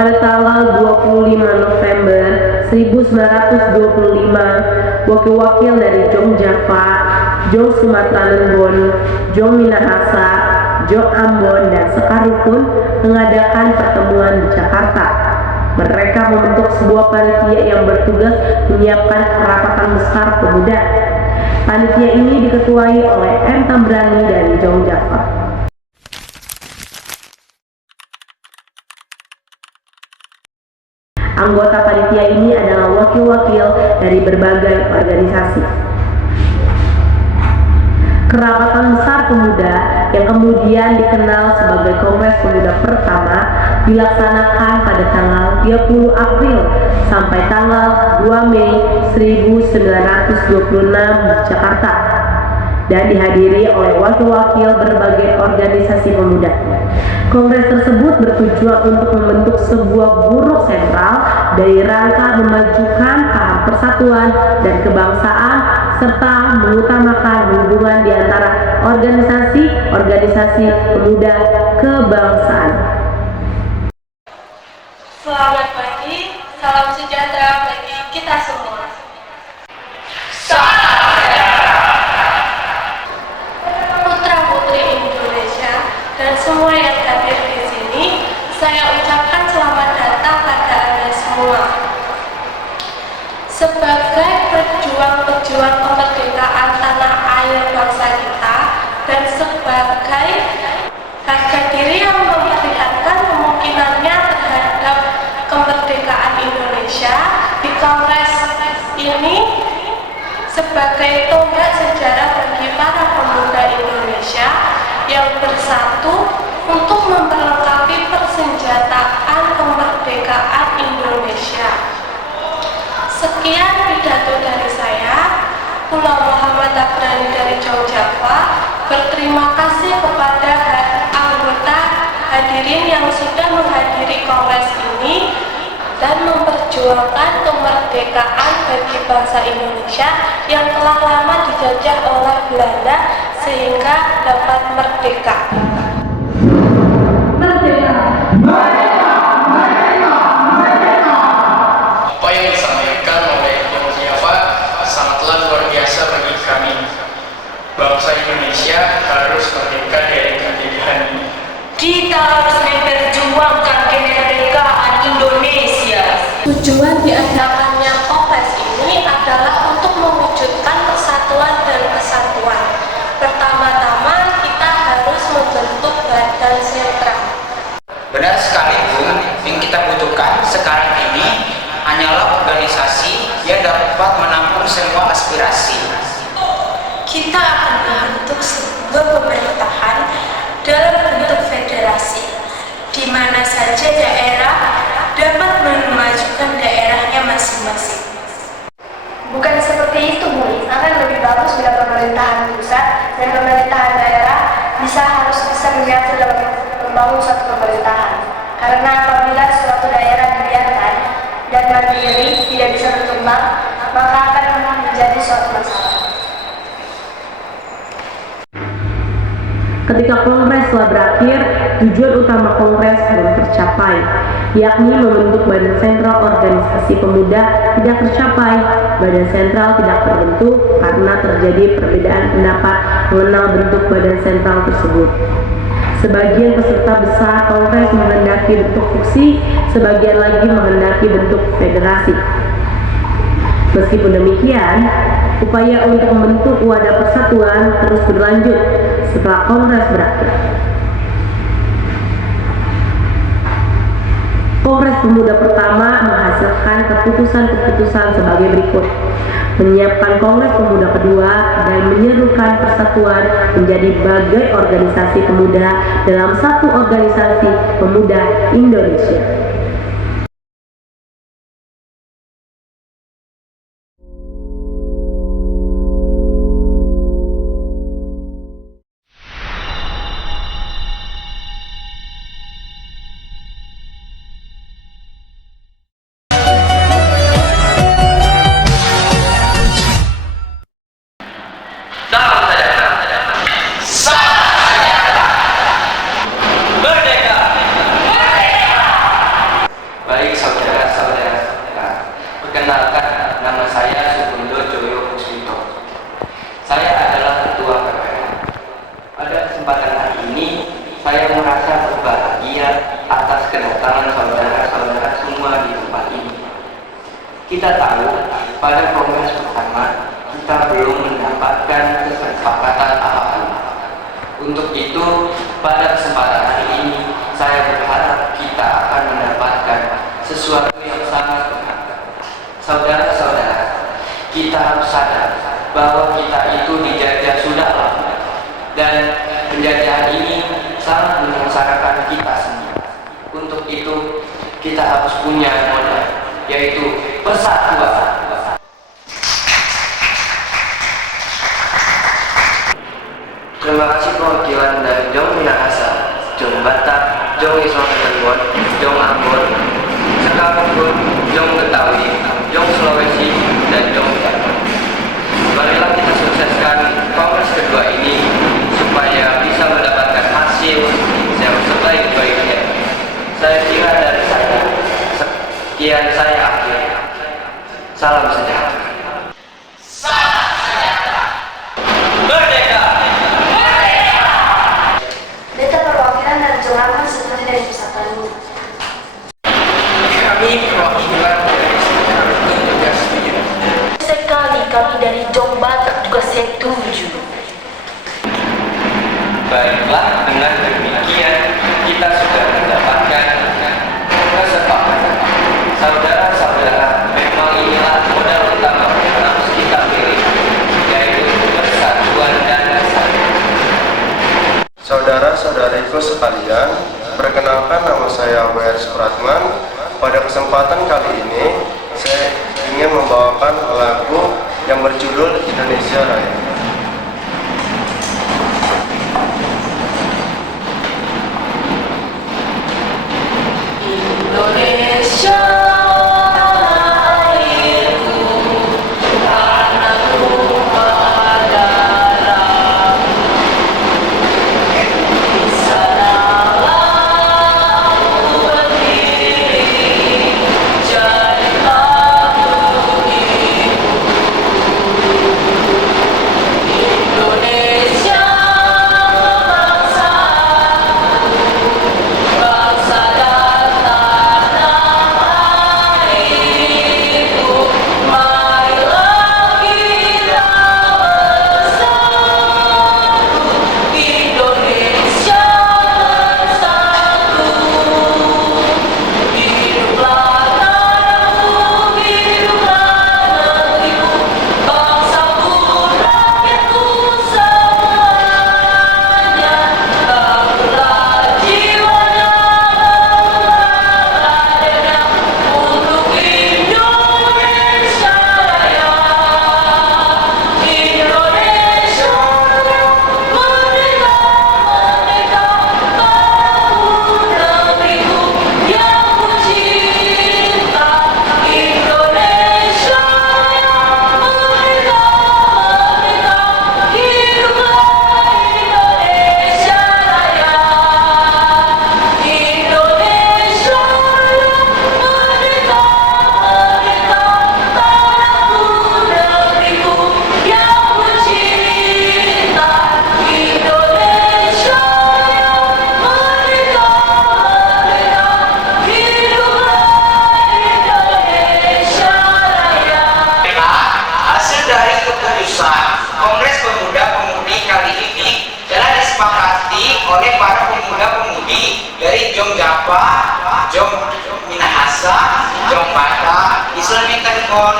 pada tanggal 25 November 1925, wakil-wakil dari Jong Java, Jong Sumatera Lembon, Jong Minahasa, Jong Ambon, dan Sekarukun mengadakan pertemuan di Jakarta. Mereka membentuk sebuah panitia yang bertugas menyiapkan kerapatan besar pemuda. Panitia ini diketuai oleh M. Tambrani dari Jong Java. Anggota panitia ini adalah wakil-wakil dari berbagai organisasi. Kerapatan besar pemuda yang kemudian dikenal sebagai Kongres Pemuda pertama dilaksanakan pada tanggal 30 April sampai tanggal 2 Mei 1926 di Jakarta dan dihadiri oleh wakil-wakil berbagai organisasi pemuda. Kongres tersebut bertujuan untuk membentuk sebuah buruh sentral dari rangka memajukan paham persatuan dan kebangsaan serta mengutamakan hubungan di antara organisasi-organisasi pemuda kebangsaan. Selamat pagi, salam sejahtera bagi kita semua. Putra-putri Indonesia dan semua yang hadir di sini, saya ucapkan selamat datang pada Anda semua. Sebagai pejuang-pejuang kemerdekaan tanah air bangsa kita dan sebagai harga diri yang memperlihatkan kemungkinannya terhadap kemerdekaan Indonesia di Kongres ini sebagai tonggak sejarah bagi para pemuda Indonesia yang bersatu untuk memperlengkapi persenjataan kemerdekaan Indonesia. Sekian pidato dari saya, Pulau Muhammad Tabrani dari Jong Java. Berterima kasih kepada anggota hadirin yang sudah menghadiri kongres ini dan memperjuangkan kemerdekaan bagi bangsa Indonesia yang telah lama dijajah oleh Belanda sehingga dapat merdeka. Merdeka! Merdeka! Merdeka! Merdeka! Apa yang disampaikan oleh Jong Java sangatlah luar biasa bagi kami. Bangsa Indonesia harus merdeka dari penjajahan ini. Kita harus memperjuangkan kemerdekaan Indonesia. Tujuan diadakannya kongres ini adalah untuk mewujudkan persatuan dan kesatuan. Pertama-tama kita harus membentuk badan sentral. Benar sekali, Bu. Yang kita butuhkan sekarang ini hanyalah organisasi yang dapat menampung semua aspirasi. Kita akan membentuk sebuah pemerintahan dalam bentuk federasi, di mana saja daerah dapat memajukan daerahnya masing-masing. Bukan seperti itu, Bu. Akan lebih bagus bila pemerintahan pusat dan pemerintahan daerah harus bisa menyatu dalam membangun suatu pemerintahan. Karena apabila suatu daerah dibiarkan dan mandiri tidak bisa berkembang, maka akan menjadi suatu masalah. Ketika kongres telah berakhir, tujuan utama kongres belum tercapai, yakni membentuk badan sentral organisasi pemuda tidak tercapai. Badan sentral tidak terbentuk karena terjadi perbedaan pendapat mengenal bentuk badan sentral tersebut. Sebagian peserta besar kongres menghendaki bentuk fusi, sebagian lagi menghendaki bentuk federasi. Meskipun demikian, upaya untuk membentuk wadah persatuan terus berlanjut setelah kongres berakhir. Kongres Pemuda pertama menghasilkan keputusan-keputusan sebagai berikut: menyiapkan Kongres Pemuda kedua dan menyerukan persatuan menjadi bagai organisasi pemuda dalam satu organisasi pemuda Indonesia. Kita tahu pada kongres pertama kita belum mendapatkan kesepakatan apapun. Untuk itu, pada kesempatan hari ini saya berharap kita akan mendapatkan sesuatu yang sangat berharga. Saudara-saudara, kita harus sadar bahwa kita itu dijajah sudah lama, dan penjajahan ini sangat menyengsarakan kita sendiri. Untuk itu, kita harus punya modal, yaitu persatuan. Terima kasih perwakilan dari Jong Minahasa, Jong Batak, Jong Islam Tenggol, Jong Ambon, sekalipun Jong Betawi, Jong Sulawesi, dan Jong Jawa. Marilah kita sukseskan kongres kedua ini supaya bisa mendapatkan hasil yang sebaik-baiknya. Saya kira dari saya, sekian saya akhir. Salam sejahtera. Beta perwakilan dari Jong Ambon seperti dari pusat Palu. Kami perwakilan dari sekitar juga setuju. Sekali kami dari Jong Batak juga setuju. Baiklah, dengan demikian kita sudah mendapatkan kesepakatan. Saudara-saudara, memang inilah modal utama yang harus kita pilih, yaitu persatuan dan kesatuan. Saudara-saudariku sekalian, perkenalkan nama saya W.R. Supratman. Pada kesempatan kali ini, saya ingin membawakan lagu yang berjudul Indonesia Raya. Indonesia airku, tanahku darahku, di sanalah ku berdiri, jadilah buktiku. Indonesia bangsa dan tanah airku, marilah kita bersatu, Indonesia bersatu. Hiduplah tanahku, hiduplah negeriku, bangsaku, rakyatku semuanya. Bangunlah jiwanya, bangunlah badannya untuk Indonesia Raya. Indonesia merdeka, merdeka, tanahku, negeriku yang ku cinta. Indonesia merdeka, merdeka, hiduplah Indonesia Raya. Indonesia merdeka, merdeka, tanahku, negeriku yang ku cinta. Indonesia merdeka, merdeka, hiduplah Indonesia Raya. Hasil dari keputusan Kongres Pemuda-Pemudi kali ini telah disepakati oleh para pemuda-pemudi dari Jong Jawa, Jong Minahasa, Jong Batak, Islam Tenggol,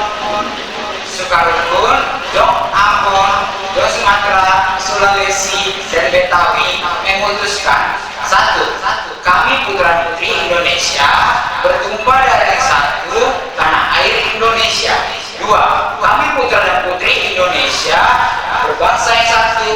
Sukarukun, Jong Ambon, Jong Sumatera, Sulawesi, dan Betawi memutuskan: 1. Kami putra-putri Indonesia bertumpah darah yang satu, tanah air Indonesia. 2. Kami putra dan putri Indonesia berbangsa yang satu,